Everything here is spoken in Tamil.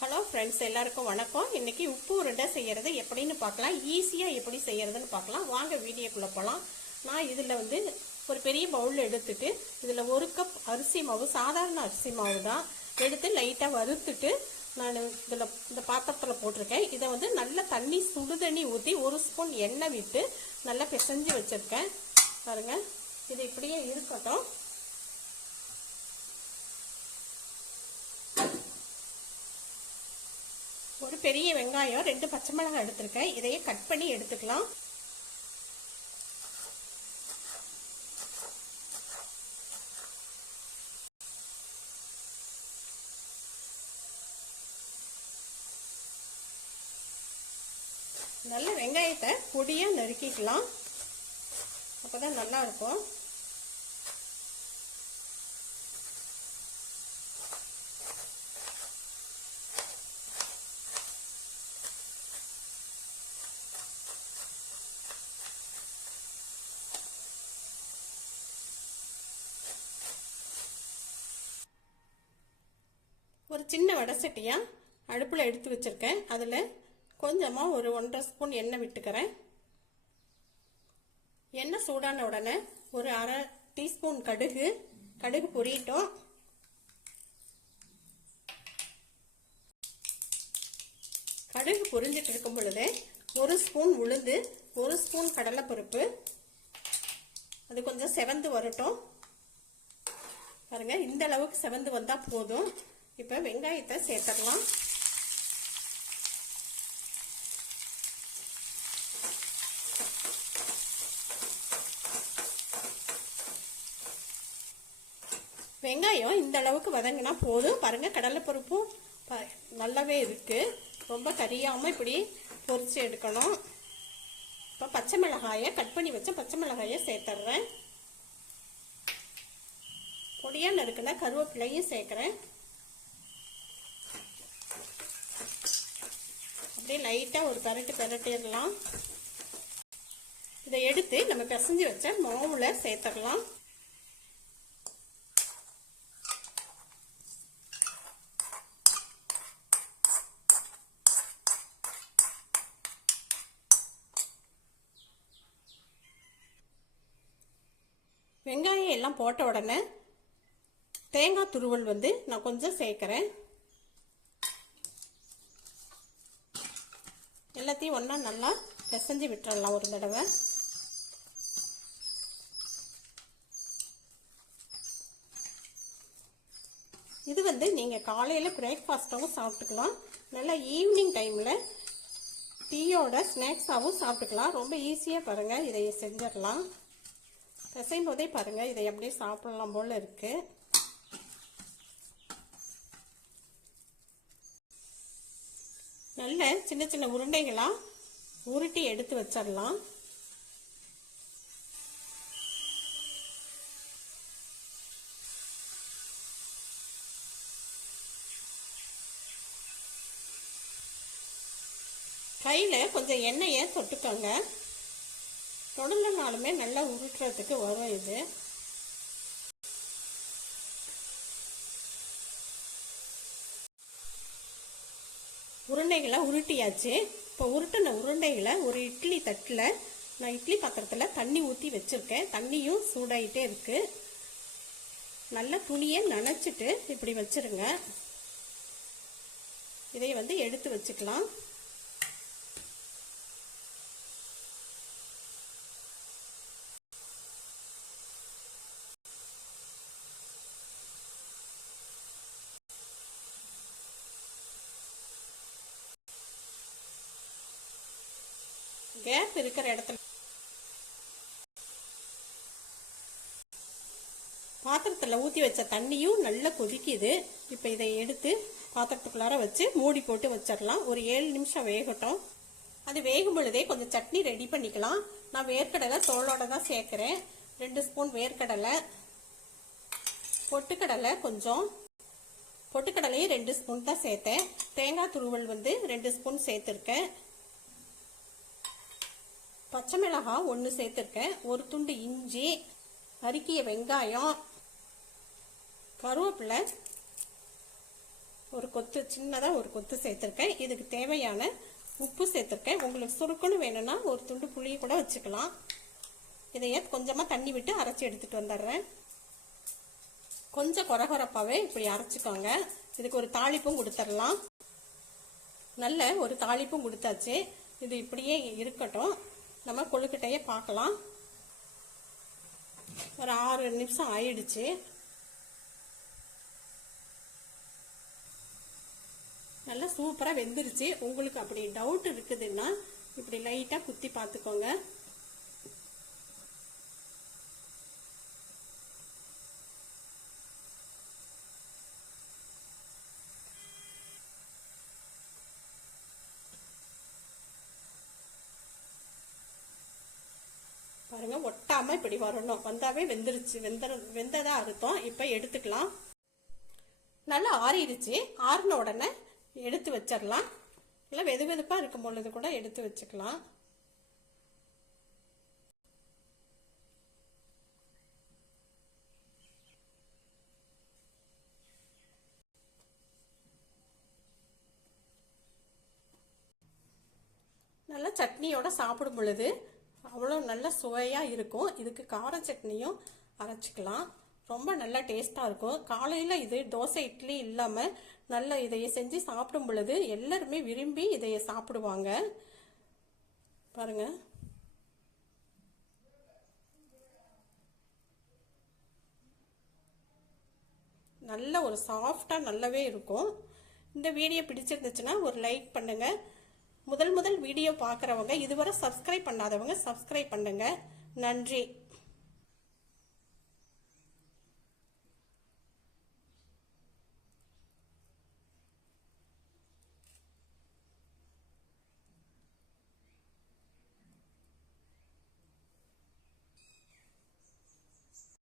ஹலோ ஃப்ரெண்ட்ஸ், எல்லாருக்கும் வணக்கம். இன்னைக்கு உப்பு உருண்டை செய்யறது எப்படின்னு பார்க்கலாம். ஈஸியாக எப்படி செய்யறதுன்னு பார்க்கலாம். வாங்க வீடியோக்குள்ளே போகலாம். நான் இதில் ஒரு பெரிய பவுல் எடுத்துட்டு இதில் 1 கப் அரிசி மாவு, சாதாரண அரிசி மாவு தான் எடுத்து லைட்டாக வறுத்துட்டு நான் இதில் இந்த பாத்திரத்தில் போட்டிருக்கேன். இதை நல்லா தண்ணி சுடு தண்ணி ஊற்றி 1 ஸ்பூன் எண்ணெய் விட்டு நல்லா பிசைஞ்சு வச்சுருக்கேன். பாருங்கள், இது இப்படியே இருக்கட்டும். ஒரு பெரிய வெங்காயம், 2 பச்சை மிளகாய் எடுத்திருக்கேன். இதையே கட் பண்ணி எடுத்துக்கலாம். நல்ல வெங்காயத்தை பொடியா நறுக்கிக்கலாம், அப்பதான் நல்லா இருக்கும். ஒரு சின்ன வடை சட்டியா அடுப்பில் எடுத்து வச்சிருக்கேன். அதில் கொஞ்சமாக ஒரு 1.5 ஸ்பூன் எண்ணெய் விட்டுக்கிறேன். எண்ணெய் சூடான உடனே ஒரு 1/2 டீஸ்பூன் கடுகு பொரியட்டும். கடுகு பொரிஞ்சிட்டு இருக்கும் பொழுதே 1 ஸ்பூன் உளுந்து, 1 ஸ்பூன் கடலைப்பருப்பு, அது கொஞ்சம் செவந்து வரட்டும். பாருங்க, இந்த அளவுக்கு செவந்து வந்தா போதும். இப்போ வெங்காயத்தை சேர்த்துடலாம். வெங்காயம் இந்த அளவுக்கு வதங்கினா போதும். பாருங்க, கடலைப்பருப்பும் நல்லாவே இருக்கு. ரொம்ப கரியாம இப்படி பொரிச்சு எடுக்கணும். இப்போ பச்சை மிளகாயை கட் பண்ணி வச்ச பச்சை மிளகாயை சேர்த்துடுறேன். பொடியா நறுக்குனா கருவேப்பிலையும் சேர்க்கிறேன். அப்படியே லைட்டா ஒரு பெரட்டிடலாம். இதை எடுத்து நம்ம பிசைஞ்சு வச்ச மாவுல சேர்த்துடலாம். வெங்காயம் எல்லாம் போட்ட உடனே தேங்காய் துருவல் நான் கொஞ்சம் சேர்க்கிறேன். எல்லாத்தையும் ஒன்றா நல்லா பிசைஞ்சு விட்டுறலாம் ஒரு தடவை. இது நீங்கள் காலையில் பிரேக்ஃபாஸ்ட்டாகவும் சாப்பிட்டுக்கலாம். நல்லா ஈவினிங் டைமில் டீயோட ஸ்நாக்ஸாகவும் சாப்பிட்டுக்கலாம். ரொம்ப ஈஸியாக பாருங்கள், இதை செஞ்சிடலாம். பிசையும் போதே பாருங்கள், இதை அப்படியே சாப்பிடலாம் போல் இருக்குது. நல்ல சின்ன சின்ன உருண்டைகளா உருட்டி எடுத்து வச்சிடலாம். கையில கொஞ்சம் எண்ணெயை தொட்டுக்கோங்க. தொடர்ந்தனாலுமே நல்லா உருட்டுறதுக்கு வரும். இது உருண்டைகளை உருட்டியாச்சு. இப்போ உருட்டின உருண்டைகளை ஒரு இட்லி தட்டில், நான் இட்லி பாத்திரத்தில் தண்ணி ஊற்றி வச்சுருக்கேன். தண்ணியும் சூடாயிட்டே இருக்கு. நல்லா துணியை நனைச்சிட்டு இப்படி வச்சிருங்க. இதை எடுத்து வச்சுக்கலாம். கேப் இருக்கிற இடத்துல பாத்திரத்தில் ஊற்றி வச்ச தண்ணியும் நல்லா கொதிக்குது. இப்போ இதை எடுத்து பாத்திரத்துக்குள்ளார வச்சு மூடி போட்டு வச்சிடலாம். ஒரு 7 நிமிஷம் வேகட்டும். அது வேகும் பொழுதே கொஞ்சம் சட்னி ரெடி பண்ணிக்கலாம். நான் வேர்க்கடலை தோலோட தான் சேர்க்குறேன். 2 ஸ்பூன் வேர்க்கடலை, பொட்டுக்கடலை கொஞ்சம், பொட்டுக்கடலையும் 2 ஸ்பூன் தான் சேர்த்தேன். தேங்காய் துருவல் 2 ஸ்பூன் சேர்த்துருக்கேன். பச்சை மிளகாய் 1 சேர்த்துருக்கேன். ஒரு துண்டு இஞ்சி, நறுக்கிய வெங்காயம், கருவேப்பிலை, ஒரு கொத்து சின்னதாக ஒரு கொத்து சேர்த்துருக்கேன். இதுக்கு தேவையான உப்பு சேர்த்துருக்கேன். உங்களுக்கு சுருக்குன்னு வேணும்னா ஒரு துண்டு புளியை கூட வச்சுக்கலாம். இதையே கொஞ்சமாக தண்ணி விட்டு அரைச்சி எடுத்துகிட்டு வந்துடுறேன். கொஞ்சம் கொரகொரப்பாகவே இப்படி அரைச்சிக்கோங்க. இதுக்கு ஒரு தாளிப்பும் கொடுத்துடலாம். நல்ல ஒரு தாளிப்பும் கொடுத்தாச்சு. இது இப்படியே இருக்கட்டும். நம்ம கொழுக்கட்டையை பார்க்கலாம். ஒரு 6 நிமிஷம் ஆயிடுச்சு. நல்லா சூப்பராக வெந்துருச்சு. உங்களுக்கு அப்படி டவுட் இருக்குதுன்னா இப்படி லைட்டாக குத்தி பார்த்துக்கோங்க. பாருங்க, ஒட்டாம இப்படி வரணும். வந்தாவே வெந்துருச்சு. வெந்ததா அர்த்தம். இப்ப எடுத்துக்கலாம். நல்லா ஆறிடுச்சு. ஆறின உடனே எடுத்து வச்சிடலாம். இல்லை வெது வெதுப்பா இருக்கும் பொழுது கூட எடுத்து வச்சுக்கலாம். நல்லா சட்னியோட சாப்பிடும் பொழுது அவ்வளோ நல்ல சுவையாக இருக்கும். இதுக்கு கார சட்னியும் அரைச்சிக்கலாம். ரொம்ப நல்லா டேஸ்ட்டாக இருக்கும். காலையில் இது தோசை இட்லி இல்லாமல் நல்ல இதையை செஞ்சு சாப்பிடும் பொழுது எல்லாருமே விரும்பி இதையை சாப்பிடுவாங்க. பாருங்க, நல்ல ஒரு சாஃப்டாக நல்லாவே இருக்கும். இந்த வீடியோ பிடிச்சிருந்துச்சுன்னா ஒரு லைக் பண்ணுங்கள். முதல் வீடியோ பார்க்குறவங்க, இதுவரை சப்ஸ்கிரைப் பண்ணாதவங்க சப்ஸ்கிரைப் பண்ணுங்கள். நன்றி.